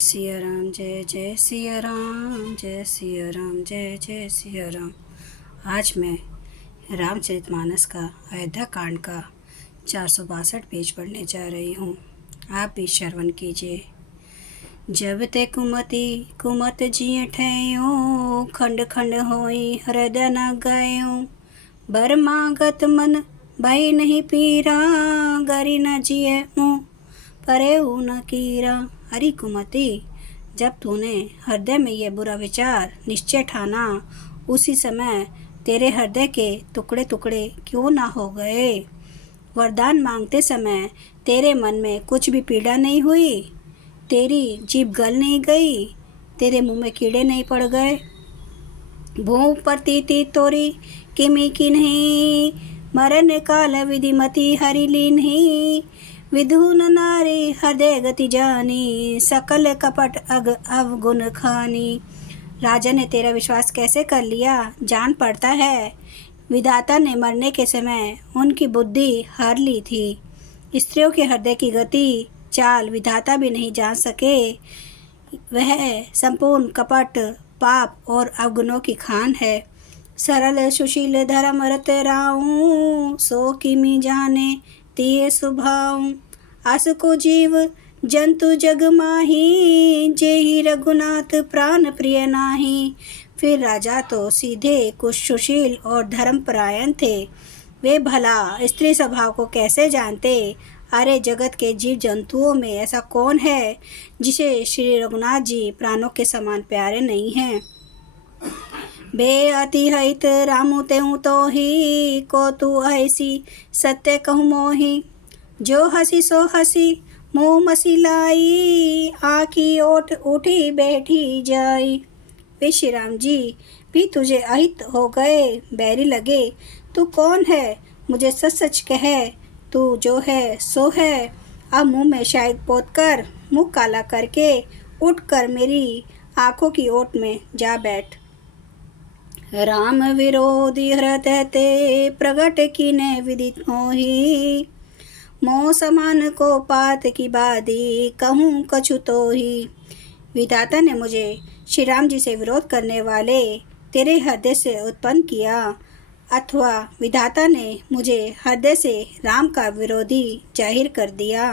सिया राम जय जय सिया राम, जय सिया राम जय जय सिया राम। आज मैं रामचरितमानस का अयोध्या कांड का 462 पेज पढ़ने जा रही हूँ। आप भी श्रवण कीजिए। जब ते कुमति कुमत जिय ठयो, खंड खंड होई हृदय न गयो। बर मागत मन भई नहीं पीरा, गरी न जिय मुँह परे न कीरा। अरे कुमति, जब तूने हृदय में यह बुरा विचार निश्चय ठाना, उसी समय तेरे हृदय के टुकड़े टुकड़े क्यों ना हो गए? वरदान मांगते समय तेरे मन में कुछ भी पीड़ा नहीं हुई? तेरी जीभ गल नहीं गई? तेरे मुंह में कीड़े नहीं पड़ गए? भूप प्रतीति तोरी किमी की नहीं, मरण काल विधिमति हरि लीन्ही। विधुन नारी हृदय गति जानी, सकल कपट अग अवगुण खानी। राजा ने तेरा विश्वास कैसे कर लिया, जान पड़ता है। विधाता ने मरने के समय उनकी बुद्धि हार ली थी। स्त्रियों के हृदय की गति चाल विधाता भी नहीं जान सके। वह संपूर्ण कपट पाप और अवगुणों की खान है। सरल सुशील धर्म रत राऊं, सो किमी जाने तिये सुभाऊं। आस को जीव जंतु जग माही, जेहि रघुनाथ प्राण प्रिय नाही। फिर राजा तो सीधे कुछ सुशील और धर्मपरायण थे। वे भला स्त्री स्वभाव को कैसे जानते? अरे जगत के जीव जंतुओं में ऐसा कौन है जिसे श्री रघुनाथ जी प्राणों के समान प्यारे नहीं हैं? बे अति हित रामु तेहु तो ही, को तू ऐसी सत्य कहूँ मोही। जो हसी सो हसी मुँह मसिलाई, आँखी ओठ उठी बैठी जाई। वे श्री राम जी भी तुझे अहित हो गए, बैरी लगे। तू कौन है? मुझे सच सच कह, तू जो है सो है। अब मुँह में शायद पोत कर, मुँह काला करके उठ कर मेरी आँखों की ओट में जा बैठ। राम विरोधी हृदय ते प्रगट कीने विदित मोही। मोह समान को पात की बादी, कहूँ कछु तो ही। विधाता ने मुझे श्री राम जी से विरोध करने वाले तेरे हृदय से उत्पन्न किया, अथवा विधाता ने मुझे हृदय से राम का विरोधी जाहिर कर दिया।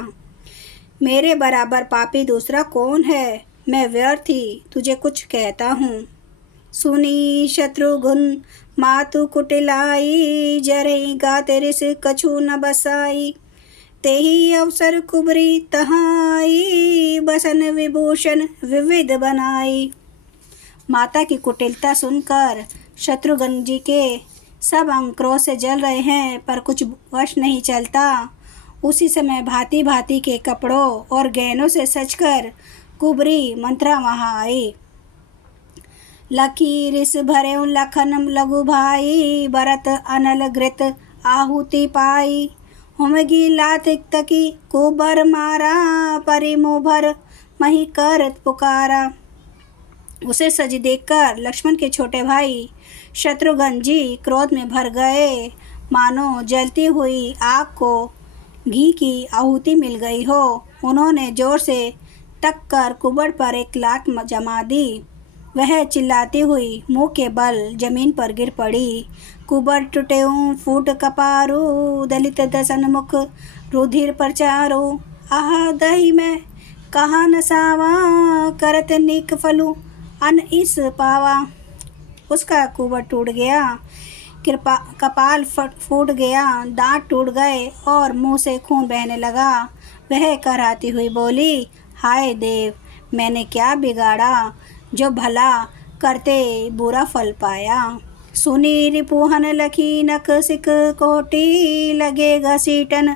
मेरे बराबर पापी दूसरा कौन है? मैं व्यर्थ ही तुझे कुछ कहता हूँ। सुनी शत्रुघ्न मातु कुटिलाई, जरई गाते रिस कछु न बसाई। तेहि अवसर कुबरी तहाई, बसन विभूषण विविध बनाई। माता की कुटिलता सुनकर शत्रुघ्न जी के सब अंग क्रोध से जल रहे हैं, पर कुछ वश नहीं चलता। उसी समय भांति भांति के कपड़ों और गहनों से सजकर कुबरी मंत्रा वहाँ आई। लखी रिस भरे लखन लघु भाई, भरत अनल घृत आहुति पाई। होमगी लात तकी कुबर मारा, परि मुँह भर मही कर पुकारा। उसे सजी देखकर लक्ष्मण के छोटे भाई शत्रुघ्न जी क्रोध में भर गए, मानो जलती हुई आग को घी की आहुति मिल गई हो। उन्होंने जोर से तक कर कुबड़ पर एक लात जमा दी। वह चिल्लाती हुई मुंह के बल जमीन पर गिर पड़ी। कुबर टूटेऊ फूट कपारू, दलित दसन मुख रुधिर प्रचारो। आह दही में कहाँ नसावा, करत निक फलू अन इस पावा। उसका कुबर टूट गया, कपाल फूट गया, दांत टूट गए और मुंह से खून बहने लगा। वह कराहती हुई बोली, हाय देव, मैंने क्या बिगाड़ा जो भला करते बुरा फल पाया। सुनी रिपुहन लखी नख सिक कोटी, लगे घसीटन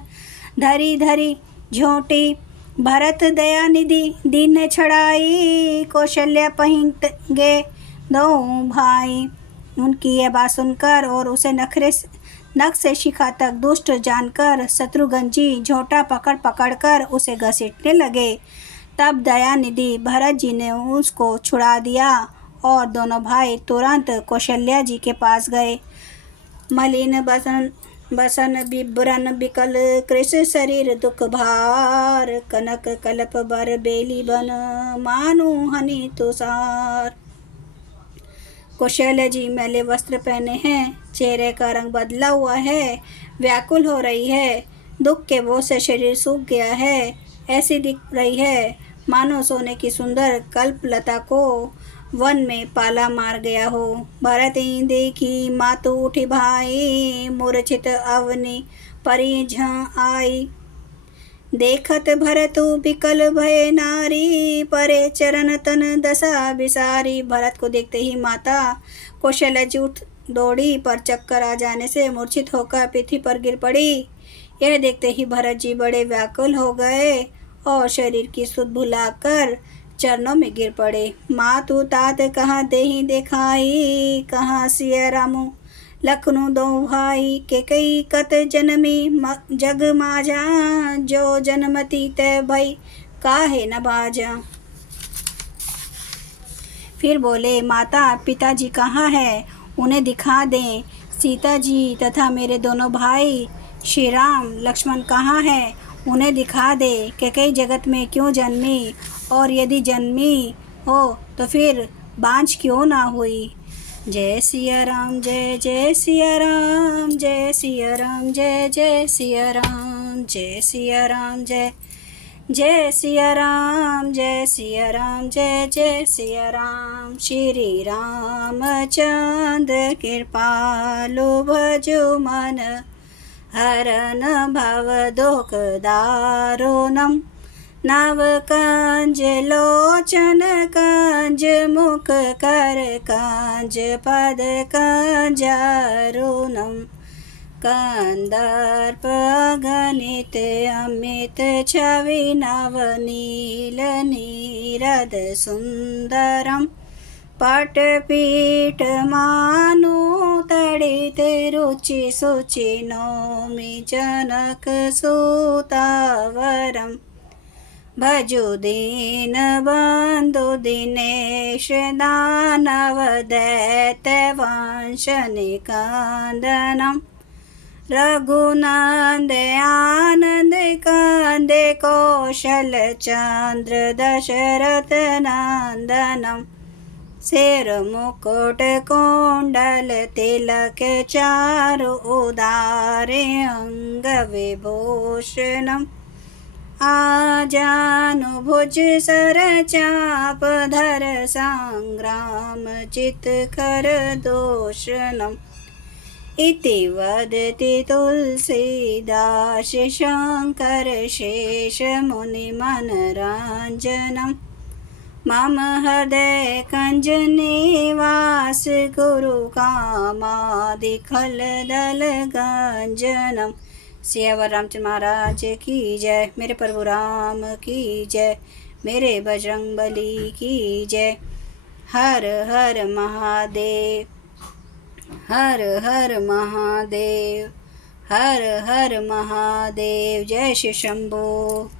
धरी धरी झोटी। भरत दया निधि दीन छड़ाई, कौशल्या पहिंत गे दो भाई। उनकी यह बात सुनकर और उसे नख से शिखा तक दुष्ट जानकर शत्रुघ्न जी झोटा पकड़ पकड़ कर उसे घसीटने लगे। तब दयानिधि भरत जी ने उसको छुड़ा दिया और दोनों भाई तुरंत कौशल्या जी के पास गए। मलिन बसन बसन बिभ्रन बिकल कृष शरीर दुख भार, कनक कल्प बर बेली बन मानु हनि तुषार। कौशल्य जी मैले वस्त्र पहने हैं, चेहरे का रंग बदला हुआ है, व्याकुल हो रही है, दुख के बोझ से शरीर सूख गया है, ऐसी दिख रही है मानो सोने की सुंदर कल्प लता को वन में पाला मार गया हो। भरती देखी मातु उठी भाई, मूर्छित अवनि परी आई। देखत भरतु बिकल भय नारी, परे चरण तन दशा बिसारी। भरत को देखते ही माता कौशल्या जी उठ दौड़ी, पर चक्कर आ जाने से मूर्छित होकर पृथ्वी पर गिर पड़ी। यह देखते ही भरत जी बड़े व्याकुल हो गए और शरीर की सुध भुलाकर चरणों में गिर पड़े। मातु तात कहाँ देहि देखाई, कहाँ सिया रामू लखनऊ दो भाई। के कई कत जनमी जग माजा, जो जनमती तय भई काहे न बाजा। फिर बोले, माता पिताजी कहाँ है, उन्हें दिखा दें। सीता जी तथा मेरे दोनों भाई श्री राम लक्ष्मण कहाँ हैं, उन्हें दिखा दे। कैकेयी जगत में क्यों जन्मी, और यदि जन्मी हो तो फिर बांझ क्यों ना हुई। जय सिया राम जय जय सिया राम, जय सिया राम जय जय सिया राम, जय सिया राम जय जय सिया राम, जय सिया राम जय जय सिया राम। श्री रामचंद्र कृपालु भजो मन, हरन भव दुख दारुणम। नव कंज लोचन कंज, मुख कर कंज पद कंजरुणम। कंदर्प गणित अमित छवि, नवनील नीरद सुंदरम। पटपीठ मानु तड़ित रुचि सुचि, नौमि जनक सुतावरम। भजु दीन बंधु दिनेश, दानव दैत्य वंश निकंदनम। रघुनंद आनंद कंदे, कौशल चंद्र दशरथ नंदनम। सिर मुकुट कुंडल तिलक, चारु उदारे अंग विभूषणम। आजानु भुज सर चाप धर, संग्राम चित कर दूषणम। इति वदति तुलसीदास, शंकर शेष मुनि मनरंजनम। मम हृदय कंज निवास, गुरु कामादि खल दल गंजनम। सियावर रामचंद्र महाराज की जय, मेरे प्रभु राम की जय, मेरे बजरंगबली की जय। हर हर महादेव, हर हर महादेव, हर हर महादेव। जय श्री शंभो।